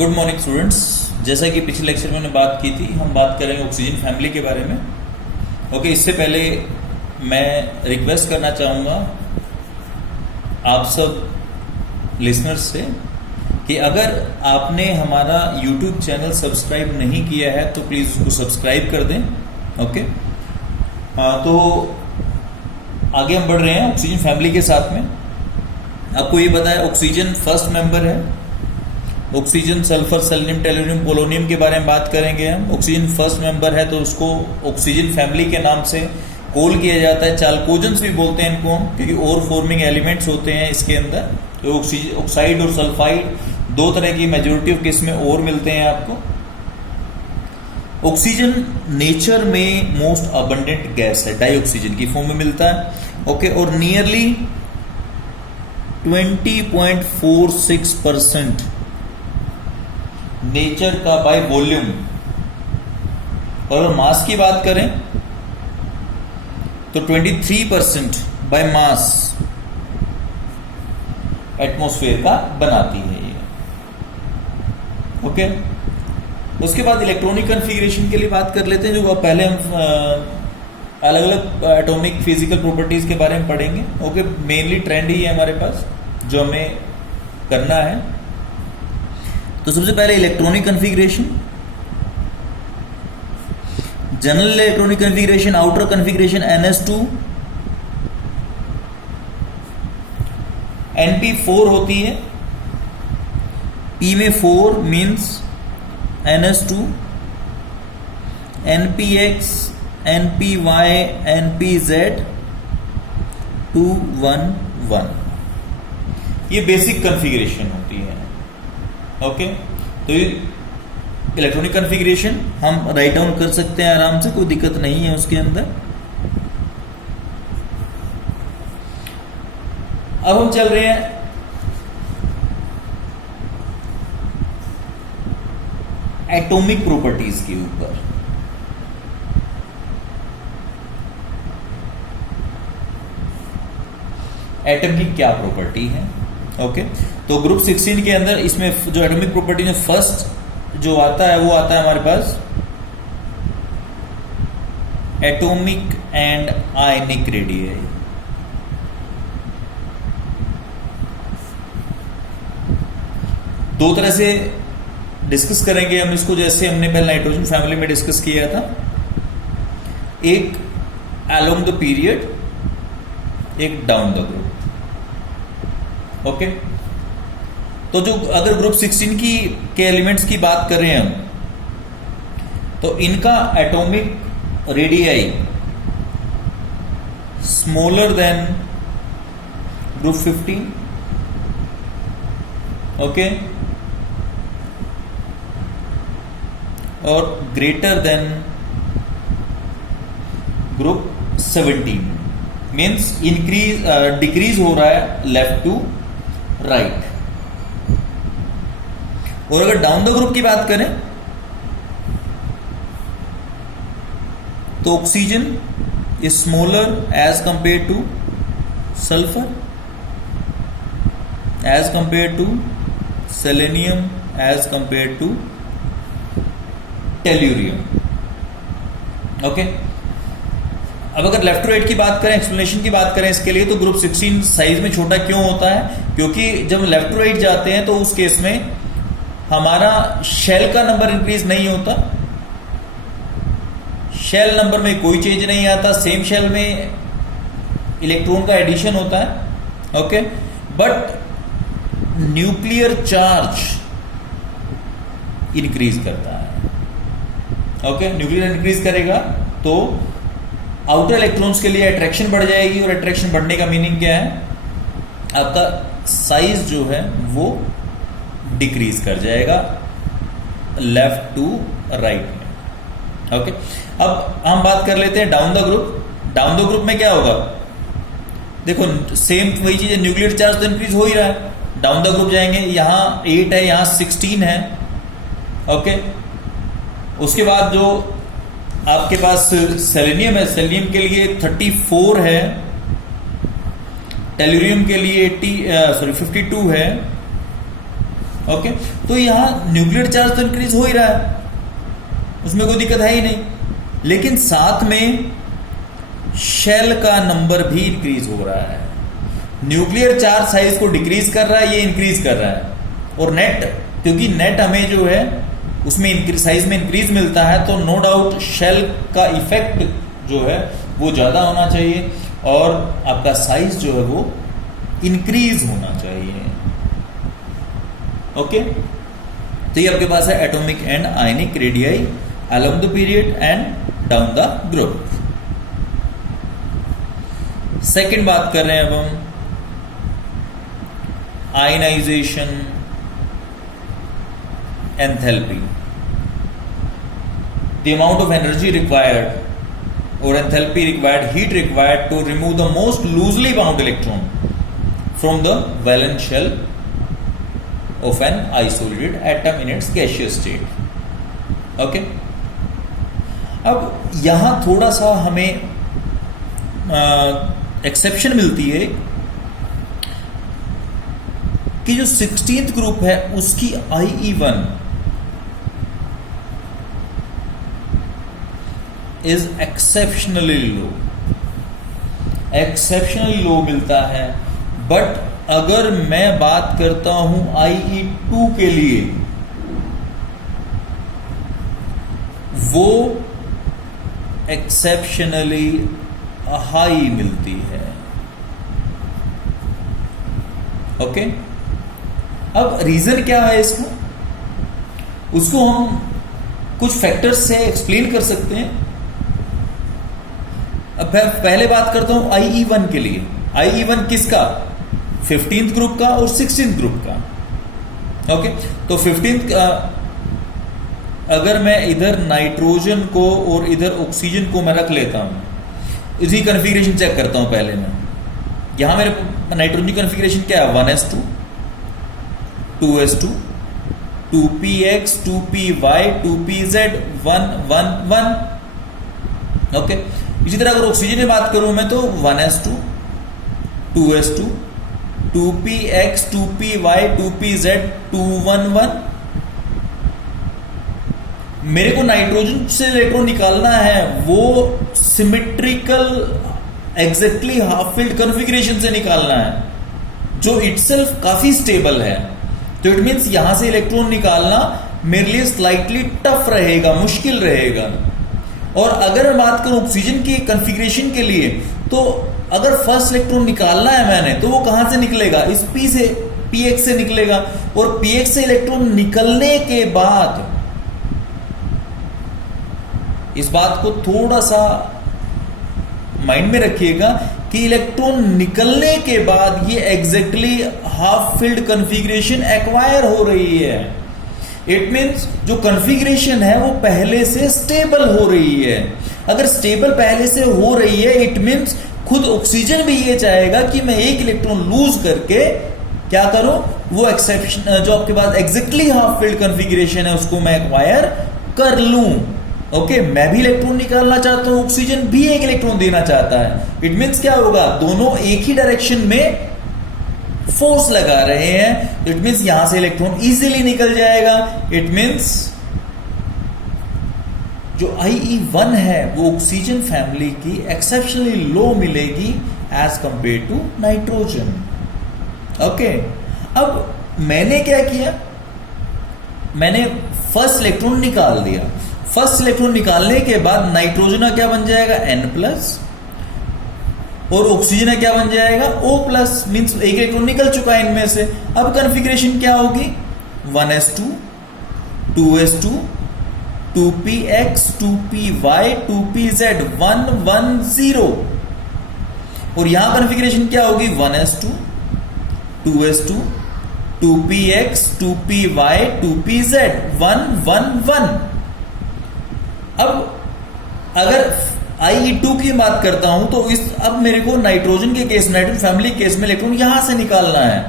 Good morning students. जैसा कि पिछले लेक्चर में हमने बात की थी, हम बात करेंगे ऑक्सीजन फैमिली के बारे में। ओके, इससे पहले मैं रिक्वेस्ट करना चाहूँगा आप सब लिसनर्स से कि अगर आपने हमारा यूट्यूब चैनल सब्सक्राइब नहीं किया है तो प्लीज़ उसको सब्सक्राइब कर दें। ओके, तो आगे हम बढ़ रहे हैं ऑक्सीजन फैमिली के साथ में। आपको ये पता है ऑक्सीजन फर्स्ट मेंबर है। Oxygen, sulphur, selenium, tellurium, polonium के बारे में बात करेंगे हम। ऑक्सीजन फर्स्ट मेंबर है तो उसको ऑक्सीजन फैमिली के नाम से कॉल किया जाता है। चाल्कोजेंस भी बोलते हैं इनको हम, क्योंकि और फॉर्मिंग एलिमेंट्स होते हैं इसके अंदर। तो ऑक्साइड और सल्फाइड दो तरह की मेजोरिटी ऑफ केस में और मिलते हैं आपको। ऑक्सीजन नेचर में मोस्ट अबंडेंट गैस है, डाइऑक्सीजन की फॉर्म में मिलता है। ओके, और नियरली 20.46% नेचर का बाय वॉल्यूम। और मास की बात करें तो 23% बाय मास एटमॉस्फेयर का बनाती है ये। ओके, उसके बाद इलेक्ट्रॉनिक कन्फिगरेशन के लिए बात कर लेते हैं, जो पहले हम अलग अलग एटॉमिक फिजिकल प्रॉपर्टीज के बारे में पढ़ेंगे। ओके, मेनली ट्रेंड ही है हमारे पास जो हमें करना है। तो सबसे पहले electronic configuration, general electronic configuration, outer configuration NS2 NP4 होती है। P में 4 means NS2, NPX, NPY, NPZ 211, ये बेसिक कन्फिगरेशन होती है। ओके, तो ये इलेक्ट्रॉनिक कन्फिगरेशन हम राइट डाउन कर सकते हैं आराम से, कोई दिक्कत नहीं है उसके अंदर। अब हम चल रहे हैं एटॉमिक प्रॉपर्टीज के ऊपर। एटम की क्या प्रॉपर्टी है। ओके, तो ग्रुप 16 के अंदर इसमें जो एटॉमिक प्रॉपर्टी में फर्स्ट जो आता है वो आता है हमारे पास एटॉमिक एंड आयनिक रेडियाई। दो तरह से डिस्कस करेंगे हम इसको, जैसे हमने पहले नाइट्रोजन फैमिली में डिस्कस किया था। एक अलोंग द पीरियड, एक डाउन द ग्रुप। ओके, तो जो अगर ग्रुप 16 के एलिमेंट्स की बात करें हम, तो इनका atomic radii smaller than group 15। Okay, और greater than group 17, means increase decrease हो रहा है लेफ्ट टू राइट। और अगर डाउन द ग्रुप की बात करें तो oxygen is smaller as compare to sulphur, as compare to selenium, as compare to tellurium. Okay, अब अगर लेफ्ट टू राइट की बात करें, एक्सप्लेनेशन की बात करें इसके लिए, तो ग्रुप 16 साइज में छोटा क्यों होता है? क्योंकि जब लेफ्ट टू राइट जाते हैं तो उस केस में हमारा शेल का नंबर इंक्रीज नहीं होता। शेल नंबर में कोई चेंज नहीं आता, सेम शेल में इलेक्ट्रॉन का एडिशन होता है। Okay, but nuclear charge increase करता है। ओके, न्यूक्लियर इंक्रीज करेगा तो आउटर इलेक्ट्रॉन्स के लिए अट्रैक्शन बढ़ जाएगी, और अट्रैक्शन बढ़ने का मीनिंग क्या है? आपका साइज जो है वो डिक्रीज कर जाएगा लेफ्ट टू राइट में। ओके, अब हम बात कर लेते हैं down the group. Down the group में क्या होगा? देखो, सेम वही चीज है, न्यूक्लियर चार्ज तो इंक्रीज हो ही रहा है। डाउन द ग्रुप जाएंगे, यहां 8 है, यहां 16 है। ओके, उसके बाद जो आपके पास सेलेनियम है, सेलेनियम के लिए 34 है, टेलुरियम के लिए 52 है। ओके, तो यहां न्यूक्लियर चार्ज तो इंक्रीज हो ही रहा है, उसमें कोई दिक्कत है ही नहीं, लेकिन साथ में शेल का नंबर भी इंक्रीज हो रहा है। न्यूक्लियर चार्ज साइज को डिक्रीज कर रहा है, ये इंक्रीज कर रहा है, और नेट, क्योंकि नेट हमें जो है उसमें साइज में इंक्रीज मिलता है, तो नो डाउट शेल का इफेक्ट जो है वो ज्यादा होना चाहिए और आपका साइज जो है वो इंक्रीज होना चाहिए। ओके, तो ये आपके पास है atomic and ionic radii along the period and down the group. Second बात कर रहे हैं अब हम ionisation enthalpy, the amount of energy required or enthalpy required, heat required to remove the most loosely bound electron from the valence shell of an isolated atom in its gaseous state. Okay? अब यहां थोड़ा सा हमें exception मिलती है कि जो 16th group है उसकी IE1 इज एक्सेप्शनली लो मिलता है। बट अगर मैं बात करता हूं IE2 के लिए, वो एक्सेप्शनली हाई मिलती है। ओके, अब रीजन क्या है इसका, उसको हम कुछ फैक्टर्स से एक्सप्लेन कर सकते हैं। अब मैं पहले बात करता हूं IE1 के लिए। IE1 किसका? 15th ग्रुप का और 16th ग्रुप का। ओके, तो 15th अगर मैं इधर नाइट्रोजन को और इधर ऑक्सीजन को मैं रख लेता हूं, इसी कॉन्फ़िगरेशन चेक करता हूं पहले मैं। यहां मेरे नाइट्रोजन की कॉन्फ़िगरेशन क्या है? 1s2 2s2 2px 2py 2pz 1 1 1। Okay, इसी तरह अगर ऑक्सीजन की बात करूं मैं तो 1s2 2s2 2px 2py 2pz 2 1 1। मेरे को नाइट्रोजन से इलेक्ट्रॉन निकालना है, वो symmetrical exactly half field configuration से निकालना है, जो इटसेल्फ काफी स्टेबल है। तो इट मींस यहां से इलेक्ट्रॉन निकालना मेरे लिए स्लाइटली टफ रहेगा, मुश्किल रहेगा। और अगर मैं बात करूं ऑक्सीजन की कॉन्फ़िगरेशन के लिए, तो अगर फर्स्ट इलेक्ट्रॉन निकालना है मैंने, तो वो कहां से निकलेगा? इस P से, PX से निकलेगा। और PX से इलेक्ट्रॉन निकलने के बाद, इस बात को थोड़ा सा माइंड में रखिएगा कि इलेक्ट्रॉन निकलने के बाद ये exactly half field configuration acquire हो रही है। इट मींस जो कॉन्फ़िगरेशन है वो पहले से स्टेबल हो रही है। अगर स्टेबल पहले से हो रही है, इट मींस खुद ऑक्सीजन भी ये चाहेगा कि मैं एक इलेक्ट्रॉन लूज करके क्या करूं, वो एक्सेप्शन जो आपके पास एग्जैक्टली हाफ फील्ड कॉन्फ़िगरेशन है उसको मैं एक्वायर कर लूं। ओके, मैं भी इलेक्ट्रॉन निकालना चाहता हूं, ऑक्सीजन भी एक इलेक्ट्रॉन देना चाहता है। इट मींस क्या होगा? दोनों एक ही डायरेक्शन में फोर्स लगा रहे हैं। इट मींस यहां से इलेक्ट्रॉन इजीली निकल जाएगा। इट मींस जो IE1 है वो ऑक्सीजन फैमिली की एक्सेप्शनली लो मिलेगी as compare to nitrogen. Okay, अब मैंने क्या किया, मैंने फर्स्ट इलेक्ट्रॉन निकाल दिया। फर्स्ट इलेक्ट्रॉन निकालने के बाद नाइट्रोजन क्या बन जाएगा? N+, और ऑक्सीजन क्या बन जाएगा? O+। मींस एक इलेक्ट्रॉन निकल चुका है इनमें से। अब कॉन्फ़िगरेशन क्या होगी? 1s2 2s2 2px 2py 2pz 1 1 0। और यहां कॉन्फ़िगरेशन क्या होगी? 1s2 2s2 2px 2py 2pz 1 1 1। अब अगर IE2 की बात करता हूं तो अब मेरे को नाइट्रोजन के केस, नाइट्रोजन फैमिली केस में इलेक्ट्रॉन यहां से निकालना है।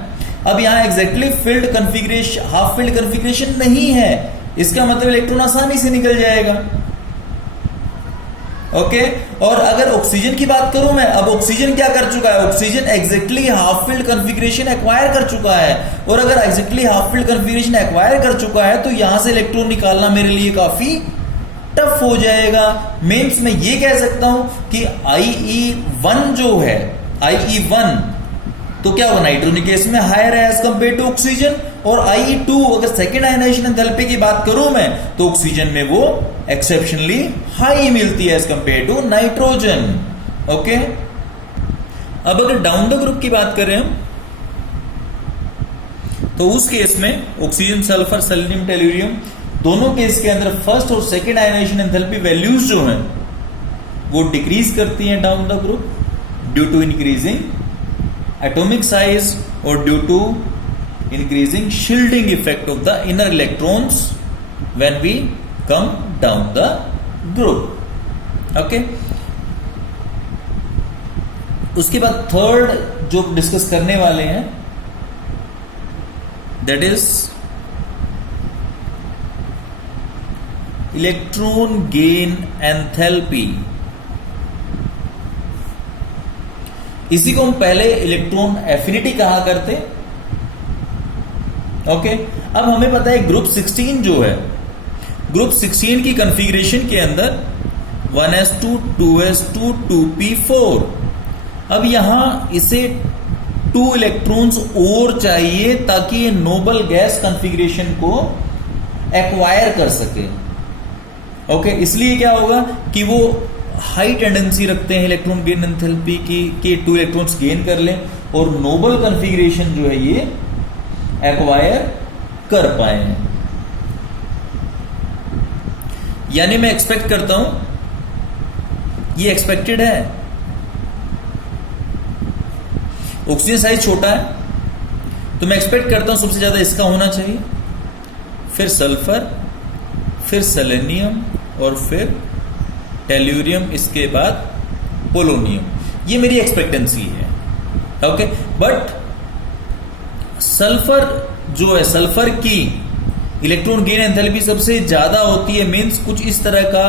अब यहां exactly field configuration, half field configuration नहीं है, इसका मतलब इलेक्ट्रॉन आसानी से निकल जाएगा। ओके और अगर ऑक्सीजन की बात करूं मैं, अब ऑक्सीजन क्या कर चुका है, oxygen exactly half field configuration acquire कर चुका है, और अगर exactly half field configuration acquire कर चुका है तो यहां से इलेक्ट्रॉन निकालना मेरे लिए काफी टफ हो जाएगा। मीन्स मैं ये कह सकता हूं कि IE1 जो है, IE1 तो क्या होगा, नाइट्रोजन केस में हायर है एज कंपेयर टू ऑक्सीजन, और IE2 अगर सेकेंड आयनाइजेशन एंथैल्पी की बात करूं मैं तो ऑक्सीजन में वो एक्सेप्शनली हाई मिलती है as compare to nitrogen. Okay, अब अगर डाउन द ग्रुप की बात करें हम तो उस केस में ऑक्सीजन, सल्फर, सेलेनियम, टेल्यूरियम दोनों केस के अंदर फर्स्ट और सेकेंड आयनाइजेशन एंथैल्पी वैल्यूज जो हैं वो डिक्रीज करती हैं down the group due to increasing atomic size और due to increasing shielding effect of the inner electrons when we come down the group। okay, उसके बाद थर्ड जो डिस्कस करने वाले हैं that is electron gain enthalpy. इसी को हम पहले इलेक्ट्रॉन एफिनिटी कहा करते। ओके, अब हमें पता है ग्रुप 16 जो है, ग्रुप 16 की कॉन्फ़िगरेशन के अंदर 1s2 2s2 2p4। अब यहां इसे 2 इलेक्ट्रॉन्स और चाहिए ताकि ये नोबल गैस कॉन्फ़िगरेशन को एक्वायर कर सके। ओके, इसलिए क्या होगा कि वो हाई टेंडेंसी रखते हैं इलेक्ट्रॉन गेन एंथैल्पी की कि 2 इलेक्ट्रॉन्स गेन कर लें और नोबल कॉन्फ़िगरेशन जो है ये एक्वायर कर पाए। यानी मैं एक्सपेक्ट करता हूं, ये एक्सपेक्टेड है, ऑक्सीजन साइज छोटा है तो मैं एक्सपेक्ट करता हूं सबसे ज्यादा इसका होना चाहिए, फिर सल्फर, फिर सेलेनियम और फिर टेल्यूरियम, इसके बाद पोलोनियम। ये मेरी एक्सपेक्टेंसी है। ओके, बट सल्फर जो है, सल्फर की इलेक्ट्रॉन गेन एंथैल्पी सबसे ज्यादा होती है। मींस कुछ इस तरह का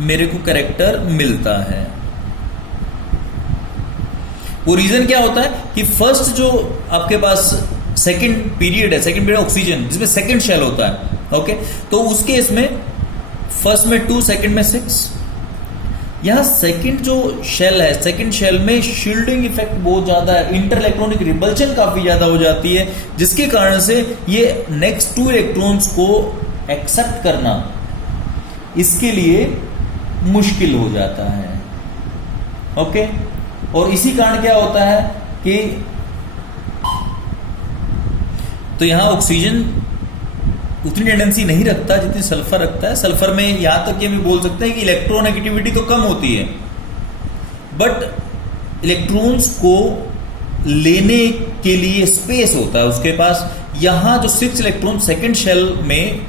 मेरे को कैरेक्टर मिलता है। वो रीजन क्या होता है कि फर्स्ट जो आपके पास सेकंड पीरियड है, सेकंड पीरियड ऑक्सीजन जिसमें सेकंड शेल होता है। ओके, तो उस केस में फर्स्ट में 2, सेकंड में 6। यहां सेकंड जो शेल है, सेकंड शेल में शील्डिंग इफेक्ट बहुत ज्यादा है, इंटर इलेक्ट्रॉनिक रिपल्शन काफी ज्यादा हो जाती है, जिसके कारण से ये नेक्स्ट 2 इलेक्ट्रॉन्स को एक्सेप्ट करना इसके लिए मुश्किल हो जाता है। ओके, और इसी कारण क्या होता है कि तो यहां ऑक्सीजन उतनी टेंडेंसी नहीं रखता जितनी सल्फर रखता है। सल्फर में यहां तक कि हम बोल सकते हैं कि इलेक्ट्रोनेगेटिविटी तो कम होती है, बट इलेक्ट्रॉन्स को लेने के लिए स्पेस होता है उसके पास। यहां जो 6 इलेक्ट्रॉन सेकंड शेल में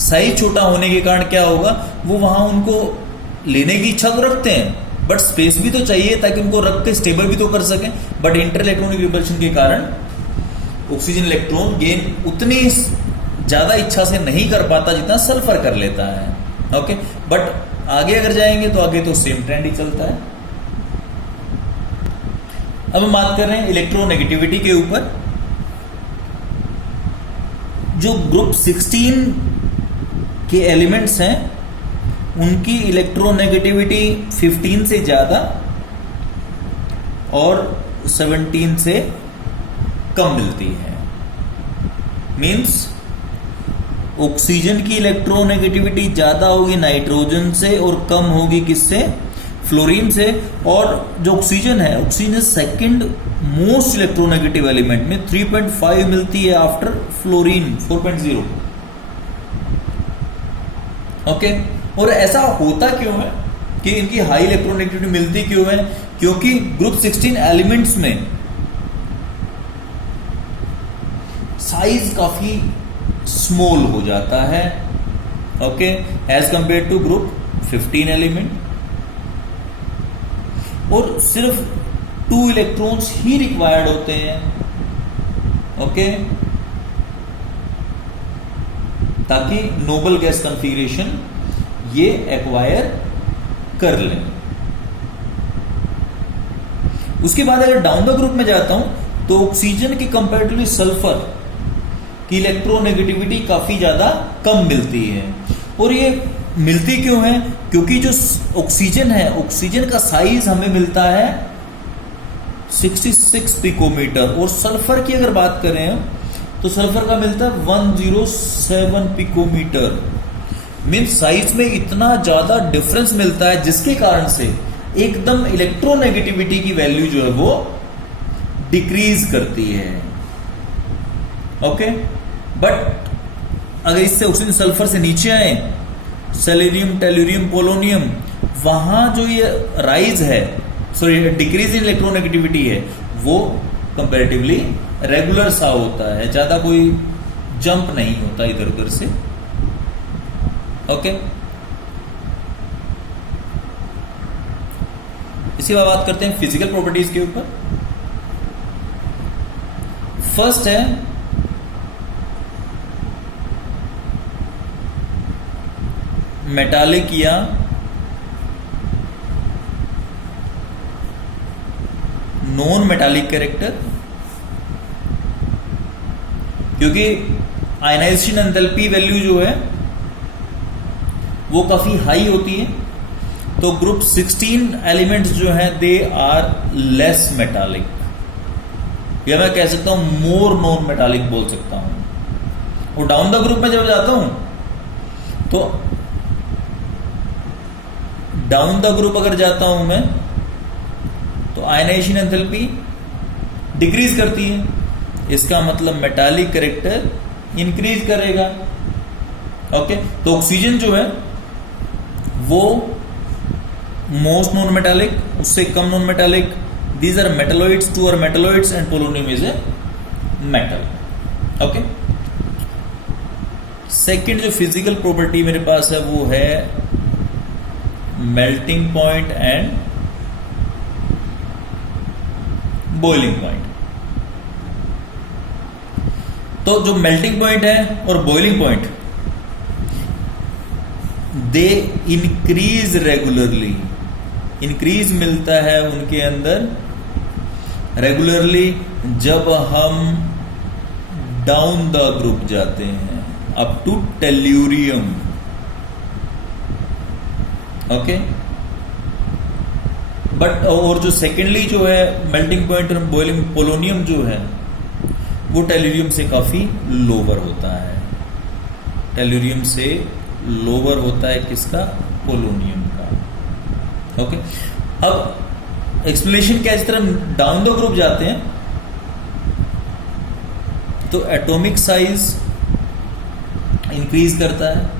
साइज छोटा होने के कारण क्या होगा, वो वहां उनको लेने की इच्छा तो रखते हैं बट स्पेस भी तो चाहिए ताकि उनको रख के स्टेबल भी तो कर सकें। बट इंटर इलेक्ट्रॉनिक रिपल्शन के कारण ऑक्सीजन इलेक्ट्रॉन गेन उतनी ज्यादा इच्छा से नहीं कर पाता जितना सल्फर कर लेता है। ओके, बट आगे अगर जाएंगे तो आगे तो सेम ट्रेंड ही चलता है। अब हम बात कर रहे हैं इलेक्ट्रोनेगेटिविटी के ऊपर। जो ग्रुप 16 के एलिमेंट्स हैं उनकी इलेक्ट्रोनेगेटिविटी 15 से ज्यादा और 17 से कम मिलती है। मींस ऑक्सीजन की इलेक्ट्रोनेगेटिविटी ज्यादा होगी नाइट्रोजन से और कम होगी किससे, फ्लोरीन से। और जो ऑक्सीजन है, oxygen second most electronegative element में 3.5 मिलती है आफ्टर फ्लोरीन 4.0। ओके, और ऐसा होता क्यों है कि इनकी हाई इलेक्ट्रोनेगेटिविटी मिलती क्यों है? क्योंकि ग्रुप 16 एलिमेंट्स में साइज काफी स्मॉल हो जाता है। Okay, as compare to group 15 element, और सिर्फ 2 इलेक्ट्रॉन्स ही रिक्वायर्ड होते हैं। ओके, ताकि नोबल गैस कॉन्फ़िगरेशन ये एक्वायर कर लें। उसके बाद अगर डाउन द ग्रुप में जाता हूं तो ऑक्सीजन की कंपैरेटिवली सल्फर की इलेक्ट्रोनेगेटिविटी काफी ज्यादा कम मिलती है। और ये मिलती क्यों है? क्योंकि जो ऑक्सीजन है, ऑक्सीजन का साइज हमें मिलता है 66 पिकोमीटर, और सल्फर की अगर बात करें तो सल्फर का मिलता है 107 पिकोमीटर। मीन्स साइज में इतना ज्यादा डिफरेंस मिलता है, जिसके कारण से एकदम इलेक्ट्रोनेगेटिविटी की वैल्यू जो है वो डिक्रीज करती है। ओके, बट अगर इससे ऑक्सीजन सल्फर से नीचे आए, सेलेनियम, टेल्यूरियम, पोलोनियम, वहां जो ये राइज है, सॉरी डिक्रीज इन इलेक्ट्रोनेगेटिविटी है, वो कंपैरेटिवली रेगुलर सा होता है, ज्यादा कोई जंप नहीं होता इधर उधर से। ओके, इसी बार बात करते हैं फिजिकल प्रॉपर्टीज के ऊपर। फर्स्ट है मेटालिक या नॉन मेटालिक कैरेक्टर, क्योंकि आयनाइजेशन एंथैल्पी वैल्यू जो है वो काफी हाई होती है, तो ग्रुप 16 एलिमेंट्स जो हैं दे आर लेस मेटालिक, या मैं कह सकता हूं मोर नॉन मेटालिक बोल सकता हूं। और डाउन द ग्रुप में जब जाता हूं तो डाउन द ग्रुप अगर जाता हूं मैं तो आयनाइजेशन एंथैल्पी डिक्रीज करती है, इसका मतलब मेटालिक कैरेक्टर इंक्रीज करेगा। ओके, तो ऑक्सीजन जो है वो मोस्ट नॉन मेटालिक, उससे कम non metallic, these are metalloids, two are metalloids and polonium is a metal. Okay, second जो फिजिकल प्रॉपर्टी मेरे पास है वो है melting point and boiling point. तो जो मेल्टिंग पॉइंट है और boiling point, they increase regularly, increase मिलता है उनके अंदर रेगुलरली जब हम डाउन द ग्रुप जाते हैं up to tellurium. Okay, but और जो सेकेंडली जो है मेल्टिंग पॉइंट और बॉइलिंग पोलोनियम जो है वो टेल्यूरियम से काफी लोअर होता है, टेल्यूरियम से लोअर होता है किसका? पोलोनियम का। ओके, अब एक्सप्लेनेशन क्या, इस तरह डाउन द ग्रुप जाते हैं तो एटॉमिक साइज इंक्रीज करता है,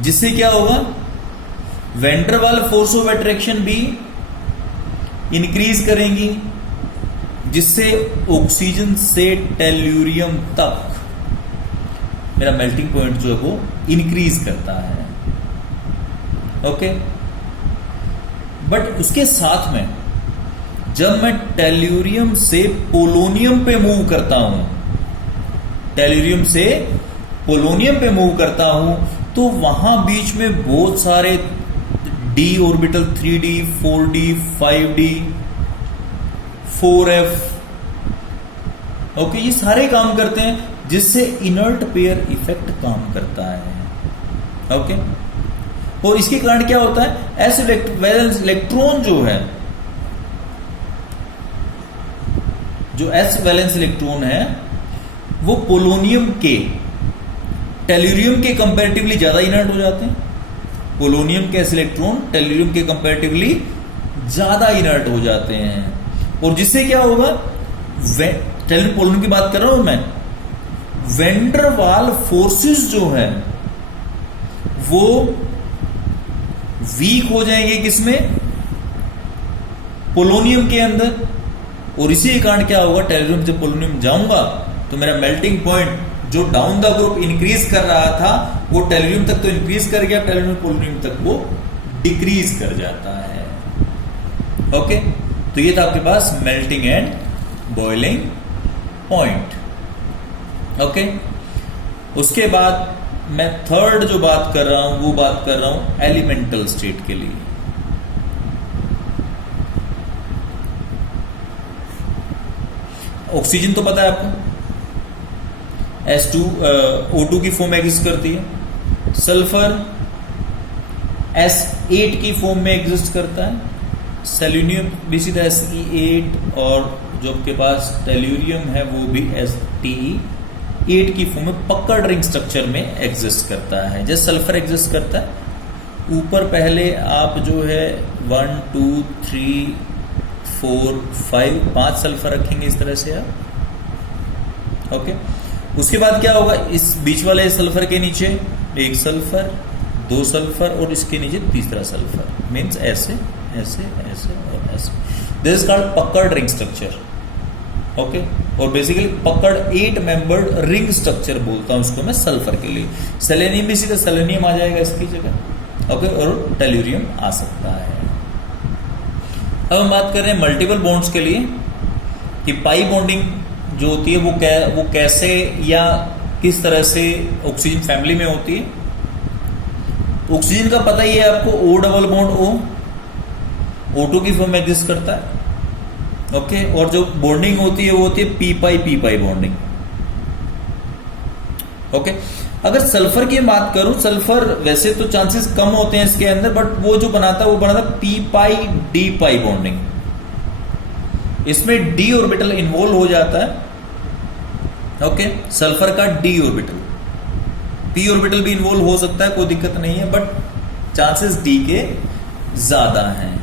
जिससे क्या होगा? Van der Waal force of attraction भी इंक्रीज करेंगी, जिससे ऑक्सीजन से टेल्यूरियम तक मेरा मेल्टिंग पॉइंट जो है वो इंक्रीज करता है। ओके, बट उसके साथ में जब मैं टेल्यूरियम से पोलोनियम पे मूव करता हूं, टेल्यूरियम से पोलोनियम पे मूव करता हूं, तो वहां बीच में बहुत सारे d orbital, 3d, 4d, 5d, 4f, okay, ये सारे काम करते हैं, जिससे इनर्ट पेयर इफेक्ट काम करता है। ओके, और इसके कारण क्या होता है? ऐसे वैलेंस इलेक्ट्रॉन जो है, जो एस वैलेंस इलेक्ट्रॉन है, वो पोलोनियम के, टेल्यूरियम के कंपैरेटिवली ज्यादा इनर्ट हो जाते हैं। पोलोनियम के एस इलेक्ट्रॉन टेल्यूरियम के कंपैरेटिवली ज्यादा इनर्ट हो जाते हैं, और जिससे क्या होगा? टेल्यूरियम पोलोनियम की बात कर रहा हूं मैं, वैन डर वाल फोर्सेस जो है वो वीक हो जाएंगे, किसमें? पोलोनियम के अंदर, और इसी के कारण क्या होगा? टेल्यूरियम से पोलोनियम जाऊंगा तो मेरा मेल्टिंग पॉइंट जो डाउन द ग्रुप इंक्रीज कर रहा था वो टेल्यूरियम तक तो इंक्रीज कर गया, टेल्यूरियम पोलोनियम तक वो डिक्रीज कर जाता है। ओके, तो ये था आपके पास melting and boiling point. Okay, उसके बाद मैं थर्ड जो बात कर रहा हूं वो बात कर रहा हूं एलिमेंटल स्टेट के लिए। ऑक्सीजन तो पता है आपको H2 O2 की फॉर्म में एग्जिस्ट करती है, सल्फर S8 की फॉर्म में एग्जिस्ट करता है, सेलेनियम भी सीधा Se8 और जो आपके पास टेल्यूरियम है वो भी Te8 की फॉर्म में पकड़ रिंग स्ट्रक्चर में एग्जिस्ट करता है। जैसे सल्फर एग्जिस्ट करता है, ऊपर पहले आप जो है 1 2 3 4 5 सल्फर रखेंगे इस तरह से आप। ओके, उसके बाद क्या होगा, इस बीच वाले सल्फर के नीचे एक सल्फर, दो सल्फर और इसके नीचे तीसरा सल्फर, मीन्स ऐसे ऐसे ऐसे और ऐसे। दिस इज कॉल्ड पकड़ रिंग स्ट्रक्चर। ओके, और बेसिकली पकड़ 8 मेंबर्ड रिंग स्ट्रक्चर बोलता हूं उसको मैं सल्फर के लिए। सेलेनियम भी सीधा सेलेनियम आ जाएगा इसकी जगह। ओके, और टेल्यूरियम आ सकता है। अब हम बात कर रहे हैं मल्टीपल बॉन्ड्स के लिए कि पाई बॉन्डिंग जो होती है वो कैसे या किस तरह से ऑक्सीजन फैमिली में होती है। ऑक्सीजन का पता ही है आपको, O double bond O, O2 की फॉर्म में एग्जिस्ट करता है। ओके, और जो बॉन्डिंग होती है वो होती है P पाई बॉन्डिंग। ओके, अगर सल्फर की बात करूं, सल्फर वैसे तो चांसेस कम होते हैं इसके अंदर, बट वो जो बनाता है वो बनाता है P पाई बॉन्डिंग। इसमें D ऑर्बिटल इन्वॉल्व हो जाता है। ओके, सल्फर का D ऑर्बिटल, P ऑर्बिटल भी इन्वॉल्व हो सकता है, कोई दिक्कत नहीं है, बट चांसेस D के ज्यादा हैं।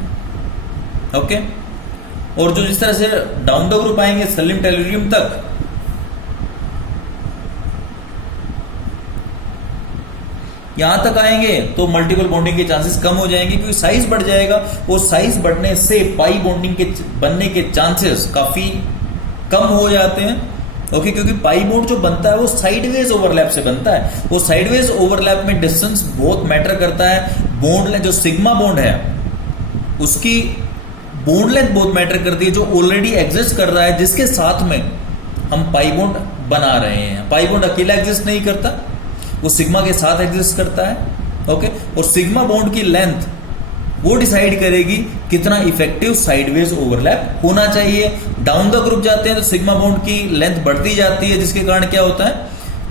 ओके, और जो जिस तरह से डाउन द ग्रुप आएंगे सेलेनियम टेल्यूरियम तक, यहां तक आएंगे तो मल्टीपल बॉन्डिंग के चांसेस कम हो जाएंगे, क्योंकि साइज बढ़ जाएगा और साइज बढ़ने से पाई बॉन्डिंग के बनने के चांसेस काफी कम हो जाते हैं। ओके, क्योंकि पाई बॉन्ड जो बनता है वो साइडवेज ओवरलैप से बनता है। वो साइडवेज ओवरलैप में डिस्टेंस बहुत मैटर करता है। बॉन्ड लेंथ जो सिग्मा बॉन्ड है उसकी बॉन्ड लेंथ बहुत मैटर करती है, जो ऑलरेडी एग्जिस्ट कर रहा है, जिसके साथ में हम पाई बॉन्ड बना रहे हैं। पाई बॉन्ड अकेला एग्जिस्ट नहीं करता, वो सिग्मा के साथ एग्जिस्ट करता है। ओके, और सिग्मा बॉन्ड की लेंथ वो डिसाइड करेगी कितना इफेक्टिव साइडवेज ओवरलैप होना चाहिए। डाउन द ग्रुप जाते हैं तो सिग्मा बॉन्ड की लेंथ बढ़ती जाती है, जिसके कारण क्या होता है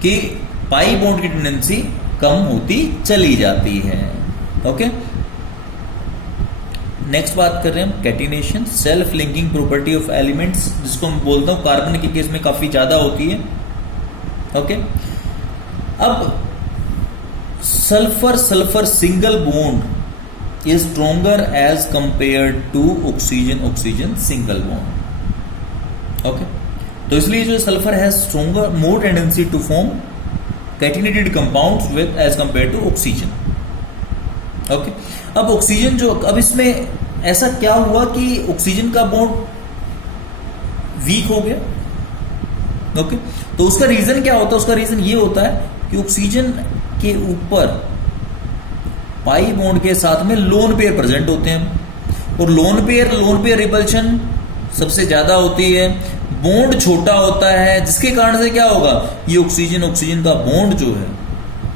कि पाई बॉन्ड की टेंडेंसी कम होती चली जाती है। ओके, नेक्स्ट बात कर रहे हैं हम catenation, self linking property of elements, जिसको हम बोलता हूं कार्बन के केस में काफी ज्यादा होती है। ओके, अब sulphur single bond is stronger as compared to oxygen single bond. Okay, तो इसलिए जो सल्फर है stronger more tendency to form catenated compounds with as compared to oxygen. Okay, अब ऑक्सीजन जो, अब इसमें ऐसा क्या हुआ कि ऑक्सीजन का बॉन्ड वीक हो गया। ओके, तो उसका रीजन क्या होता है? उसका रीजन ये होता है कि ऑक्सीजन के ऊपर पाई बॉन्ड के साथ में लोन पेयर प्रेजेंट होते हैं, और लोन पेयर रिपल्शन सबसे ज्यादा होती है। बॉन्ड छोटा होता है, जिसके कारण से क्या होगा, ये ऑक्सीजन का बॉन्ड जो है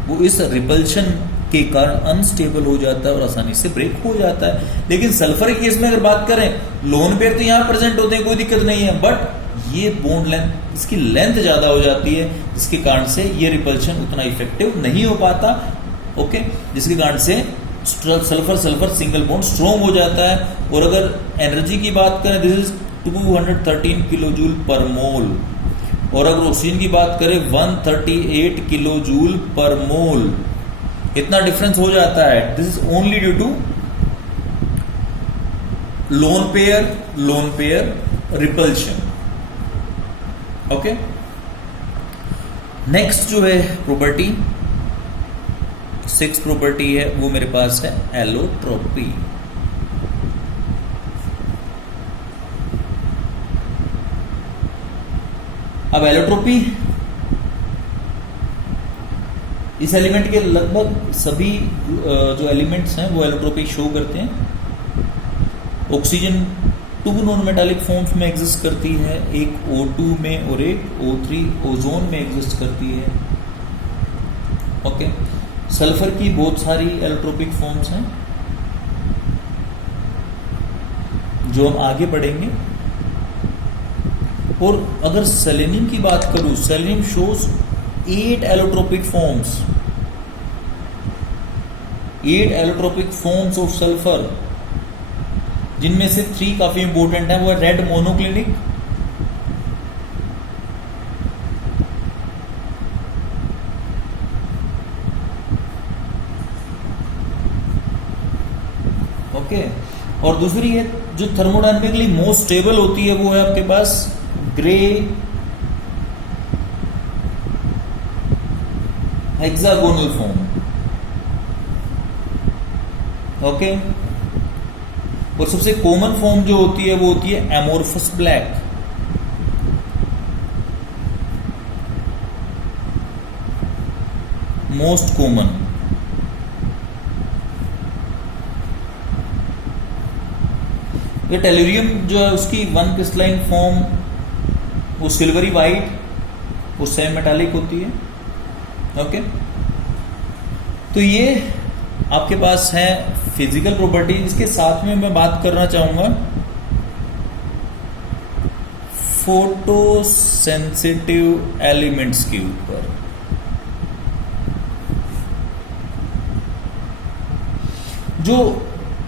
वो इस रिपल्शन के कारण अनस्टेबल हो जाता है और आसानी से ब्रेक हो जाता है। लेकिन सल्फर के केस में अगर बात करें, लोन पेयर तो यहां प्रेजेंट होते हैं, कोई दिक्कत नहीं है, बट ये बॉन्ड लेंथ, इसकी लेंथ ज्यादा हो जाती है, जिसके कारण से ये रिपल्शन उतना इफेक्टिव नहीं हो पाता। ओके, जिसके कारण से सल्फर सिंगल बॉन्ड स्ट्रॉन्ग हो जाता है। और अगर एनर्जी की बात करें, दिस इज 213 किलो जूल पर मोल, और अगर ऑक्सीजन की बात करें 138 किलो जूल पर मोल, इतना डिफरेंस हो जाता है। This is only due to lone pair repulsion. Okay, next जो है प्रॉपर्टी, 6 प्रॉपर्टी है, वो मेरे पास है एलोट्रोपी। अब एलोट्रोपी, इस एलिमेंट के लगभग सभी जो एलिमेंट्स हैं वो एलोट्रोपी शो करते हैं। ऑक्सीजन 2 नॉन मेटालिक फॉर्म्स में एग्जिस्ट करती है, एक O2 में और एक O3 ओजोन में एग्जिस्ट करती है। ओके, सल्फर की बहुत सारी एलोट्रोपिक फॉर्म्स हैं जो हम आगे पढ़ेंगे। और अगर सेलेनियम की बात करूं, selenium shows 8 allotropic forms, 8 allotropic forms of sulphur, जिनमें से 3 काफी इंपॉर्टेंट है। वो है रेड मोनोक्लिनिक, ओके, और दूसरी है जो थर्मोडायनेमिकली मोस्ट स्टेबल होती है, वो है आपके पास ग्रे हेक्सागोनल फॉर्म। ओके, और सबसे कॉमन फॉर्म जो होती है वो होती है एमोर्फस ब्लैक। Most common. ये टेलुरियम जो है उसकी वन क्रिस्टलाइन फॉर्म वो सिल्वरी वाइट, वो सेमी मेटालिक होती है। ओके, तो ये आपके पास है फिजिकल प्रॉपर्टी। इसके साथ में मैं बात करना चाहूंगा फोटो सेंसिटिव एलिमेंट्स के ऊपर। जो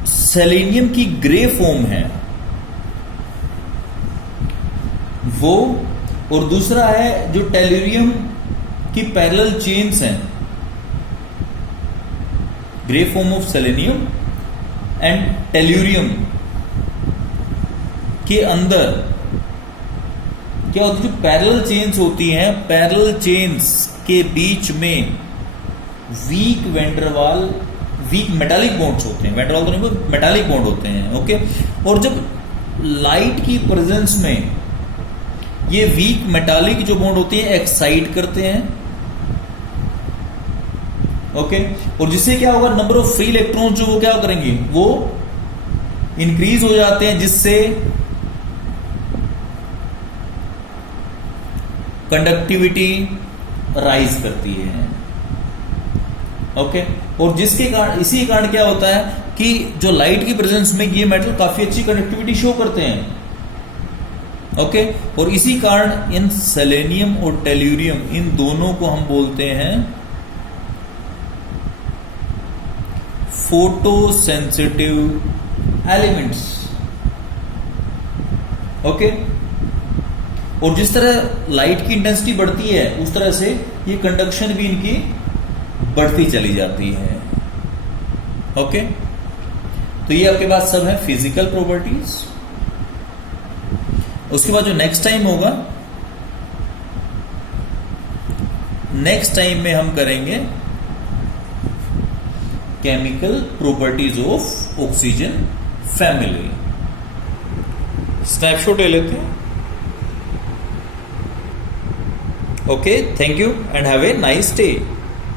सेलेनियम की ग्रे फॉर्म है वो, और दूसरा है जो टेलुरियम की पैरेलल चेन्स हैं, grey form of selenium and tellurium के अंदर क्या होती है, जो पैरेलल चेन्स होती हैं, पैरेलल चेन्स के बीच में week van der Waals, week metallic bonds होते हैं। वेंडरवाल तो नहीं, मेटालिक बॉन्ड होते हैं। ओके, और जब लाइट की प्रेजेंस में ये वीक मेटालिक जो बॉन्ड होते हैं एक्साइट करते हैं। ओके, और जिससे क्या होगा, नंबर ऑफ फ्री इलेक्ट्रॉन्स जो वो क्या करेंगे, वो इंक्रीज हो जाते हैं, जिससे कंडक्टिविटी राइज करती है। ओके, और जिसके कारण, इसी कारण क्या होता है कि जो लाइट की प्रेजेंस में ये मेटल काफी अच्छी कंडक्टिविटी शो करते हैं। ओके, और इसी कारण इन सेलेनियम और टेलुरियम, इन दोनों को हम बोलते हैं फोटो सेंसिटिव एलिमेंट्स। ओके, और जिस तरह लाइट की इंटेंसिटी बढ़ती है उस तरह से ये कंडक्शन भी इनकी बढ़ती चली जाती है। ओके, तो ये आपके पास सब है फिजिकल प्रॉपर्टीज। उसके बाद जो नेक्स्ट टाइम होगा, नेक्स्ट टाइम में हम करेंगे chemical properties of oxygen family. Snapshot ले लेते हैं। Okay, thank you and have a nice day.